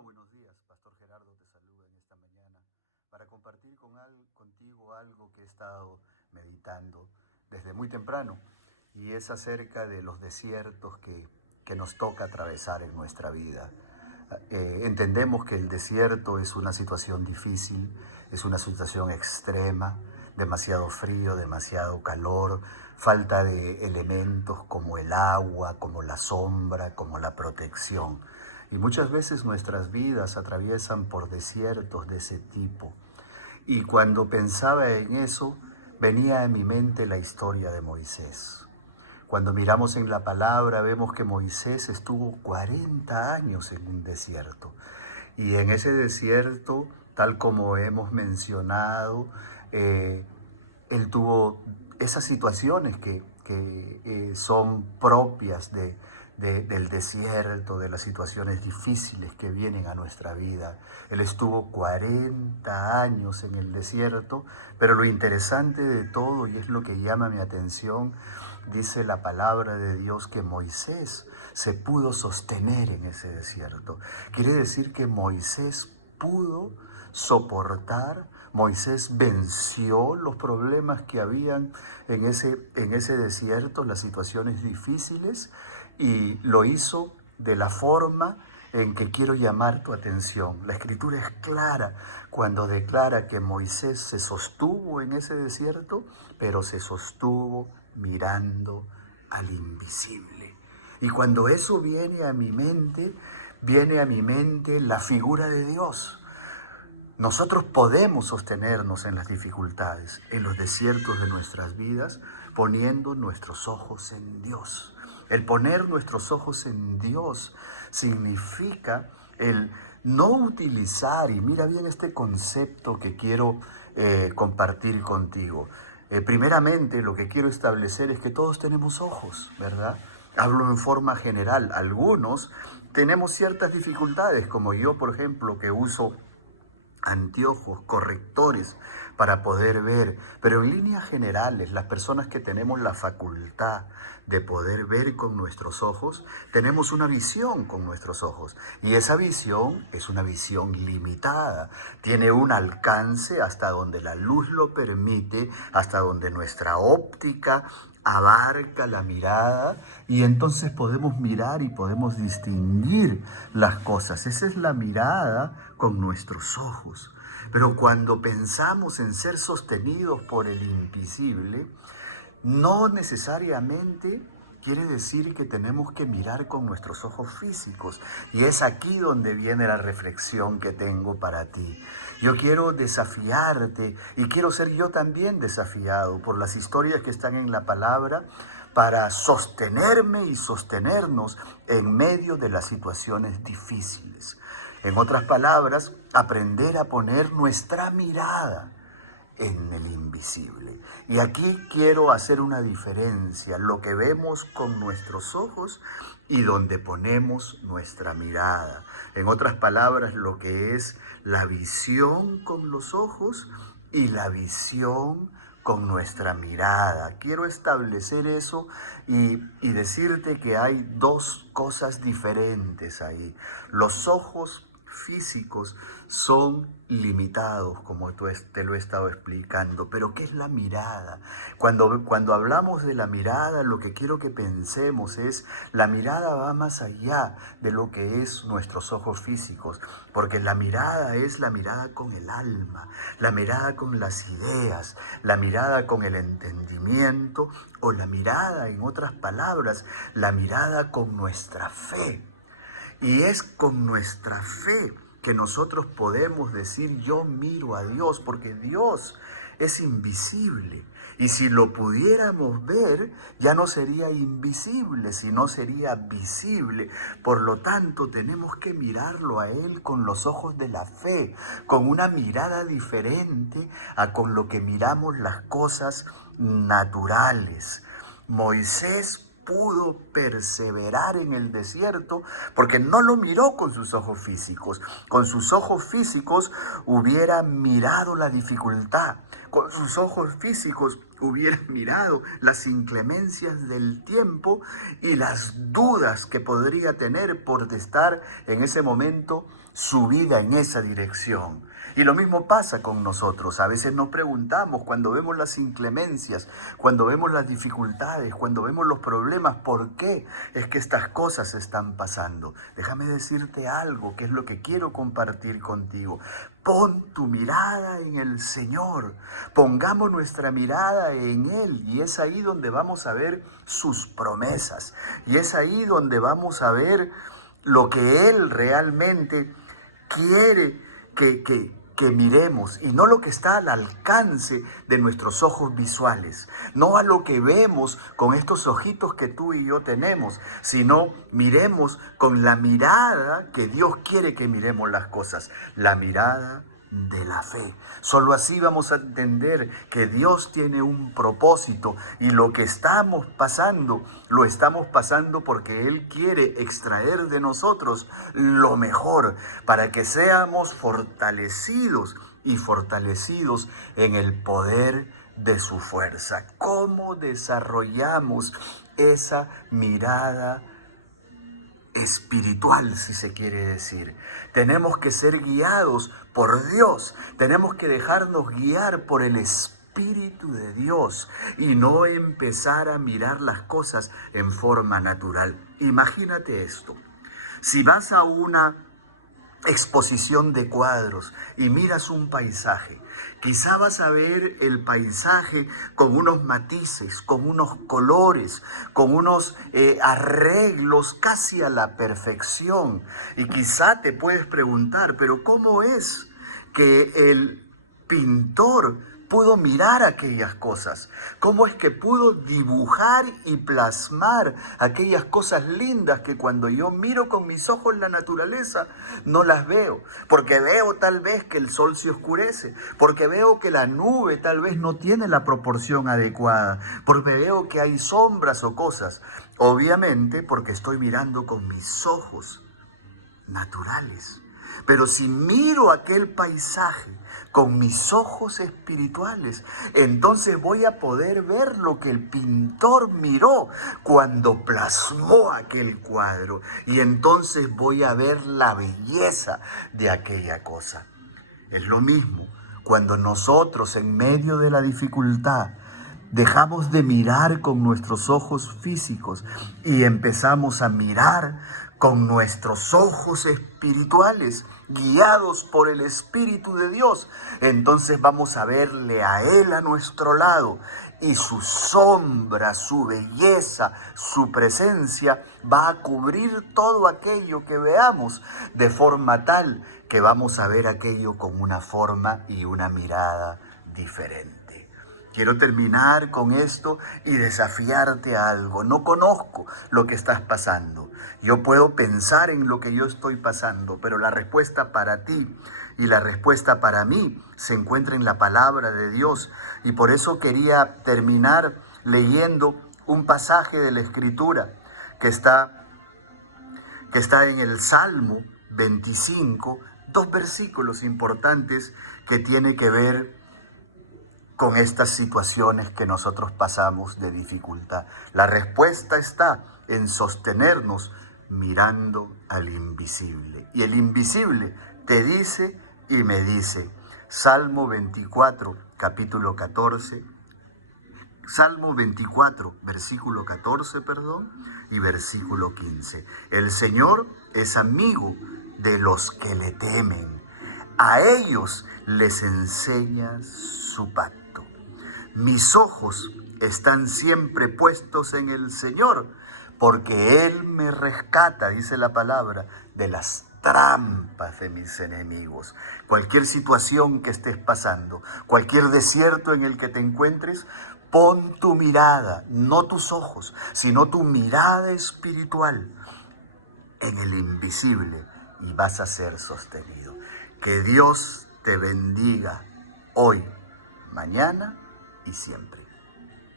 Bueno, buenos días. Pastor Gerardo te saluda en esta mañana para compartir contigo algo que he estado meditando desde muy temprano, y es acerca de los desiertos que nos toca atravesar en nuestra vida. Entendemos que el desierto es una situación difícil, es una situación extrema, demasiado frío, demasiado calor, falta de elementos como el agua, como la sombra, como la protección. Y muchas veces nuestras vidas atraviesan por desiertos de ese tipo. Y cuando pensaba en eso, venía a mi mente la historia de Moisés. Cuando miramos en la palabra, vemos que Moisés estuvo 40 años en un desierto. Y en ese desierto, tal como hemos mencionado, él tuvo esas situaciones que son propias del desierto, de las situaciones difíciles que vienen a nuestra vida. Él estuvo 40 años en el desierto, pero lo interesante de todo, y es lo que llama mi atención, dice la palabra de Dios que Moisés se pudo sostener en ese desierto. Quiere decir que Moisés pudo soportar, Moisés venció los problemas que habían en ese desierto, las situaciones difíciles, y lo hizo de la forma en que quiero llamar tu atención. La Escritura es clara cuando declara que Moisés se sostuvo en ese desierto, pero se sostuvo mirando al invisible. Y cuando eso viene a mi mente la figura de Dios. Nosotros podemos sostenernos en las dificultades, en los desiertos de nuestras vidas, poniendo nuestros ojos en Dios. El poner nuestros ojos en Dios significa el no utilizar, y mira bien este concepto que quiero compartir contigo. Primeramente, lo que quiero establecer es que todos tenemos ojos, ¿verdad? Hablo en forma general. Algunos tenemos ciertas dificultades, como yo, por ejemplo, que uso anteojos, correctores para poder ver, pero en líneas generales, las personas que tenemos la facultad de poder ver con nuestros ojos, tenemos una visión con nuestros ojos, y esa visión es una visión limitada, tiene un alcance hasta donde la luz lo permite, hasta donde nuestra óptica abarca la mirada, y entonces podemos mirar y podemos distinguir las cosas. Esa es la mirada con nuestros ojos. Pero cuando pensamos en ser sostenidos por el invisible, no necesariamente quiere decir que tenemos que mirar con nuestros ojos físicos. Y es aquí donde viene la reflexión que tengo para ti. Yo quiero desafiarte, y quiero ser yo también desafiado por las historias que están en la palabra, para sostenerme y sostenernos en medio de las situaciones difíciles. En otras palabras, aprender a poner nuestra mirada en el invisible. Y aquí quiero hacer una diferencia, lo que vemos con nuestros ojos y donde ponemos nuestra mirada. En otras palabras, lo que es la visión con los ojos y la visión con nuestra mirada. Quiero establecer eso y decirte que hay dos cosas diferentes ahí. Los ojos físicos son limitados, como te lo he estado explicando, pero ¿qué es la mirada? Cuando hablamos de la mirada, lo que quiero que pensemos es, la mirada va más allá de lo que es nuestros ojos físicos, porque la mirada es la mirada con el alma, la mirada con las ideas, la mirada con el entendimiento, o la mirada, en otras palabras, la mirada con nuestra fe. Y es con nuestra fe que nosotros podemos decir, yo miro a Dios, porque Dios es invisible. Y si lo pudiéramos ver, ya no sería invisible, sino sería visible. Por lo tanto, tenemos que mirarlo a Él con los ojos de la fe, con una mirada diferente a con lo que miramos las cosas naturales. Moisés pudo perseverar en el desierto porque no lo miró con sus ojos físicos. Con sus ojos físicos hubiera mirado la dificultad. Con sus ojos físicos hubieras mirado las inclemencias del tiempo y las dudas que podría tener por estar en ese momento subida en esa dirección. Y lo mismo pasa con nosotros. A veces nos preguntamos cuando vemos las inclemencias, cuando vemos las dificultades, cuando vemos los problemas, ¿por qué es que estas cosas están pasando? Déjame decirte algo, que es lo que quiero compartir contigo. Pon tu mirada en el Señor, pongamos nuestra mirada en Él, y es ahí donde vamos a ver sus promesas, y es ahí donde vamos a ver lo que Él realmente quiere que miremos, y no lo que está al alcance de nuestros ojos visuales, no a lo que vemos con estos ojitos que tú y yo tenemos, sino miremos con la mirada que Dios quiere que miremos las cosas, la mirada de la fe. Solo así vamos a entender que Dios tiene un propósito, y lo que estamos pasando, lo estamos pasando porque Él quiere extraer de nosotros lo mejor, para que seamos fortalecidos y fortalecidos en el poder de su fuerza. ¿Cómo desarrollamos esa mirada espiritual, si se quiere decir? Tenemos que ser guiados por Dios, tenemos que dejarnos guiar por el Espíritu de Dios y no empezar a mirar las cosas en forma natural. Imagínate esto: si vas a una exposición de cuadros y miras un paisaje, quizá vas a ver el paisaje con unos matices, con unos colores, con unos arreglos casi a la perfección. Y quizá te puedes preguntar, pero ¿cómo es que el pintor pudo mirar aquellas cosas? ¿Cómo es que pudo dibujar y plasmar aquellas cosas lindas que cuando yo miro con mis ojos la naturaleza no las veo? Porque veo tal vez que el sol se oscurece, porque veo que la nube tal vez no tiene la proporción adecuada, porque veo que hay sombras o cosas. Obviamente porque estoy mirando con mis ojos naturales. Pero si miro aquel paisaje con mis ojos espirituales, entonces voy a poder ver lo que el pintor miró cuando plasmó aquel cuadro, y entonces voy a ver la belleza de aquella cosa. Es lo mismo cuando nosotros, en medio de la dificultad, dejamos de mirar con nuestros ojos físicos y empezamos a mirar con nuestros ojos espirituales, guiados por el Espíritu de Dios. Entonces vamos a verle a Él a nuestro lado, y su sombra, su belleza, su presencia va a cubrir todo aquello que veamos, de forma tal que vamos a ver aquello con una forma y una mirada diferente. Quiero terminar con esto y desafiarte a algo. No conozco lo que estás pasando. Yo puedo pensar en lo que yo estoy pasando, pero la respuesta para ti y la respuesta para mí se encuentra en la palabra de Dios. Y por eso quería terminar leyendo un pasaje de la Escritura que está en el Salmo 25, dos versículos importantes que tienen que ver con estas situaciones que nosotros pasamos de dificultad. La respuesta está en sostenernos mirando al invisible. Y el invisible te dice y me dice, Salmo 24, capítulo 14, Salmo 24, versículo 14, y versículo 15. El Señor es amigo de los que le temen. A ellos les enseña su pacto. Mis ojos están siempre puestos en el Señor, porque Él me rescata, dice la palabra, de las trampas de mis enemigos. Cualquier situación que estés pasando, cualquier desierto en el que te encuentres, pon tu mirada, no tus ojos, sino tu mirada espiritual en el invisible, y vas a ser sostenido. Que Dios te bendiga hoy, mañana y siempre.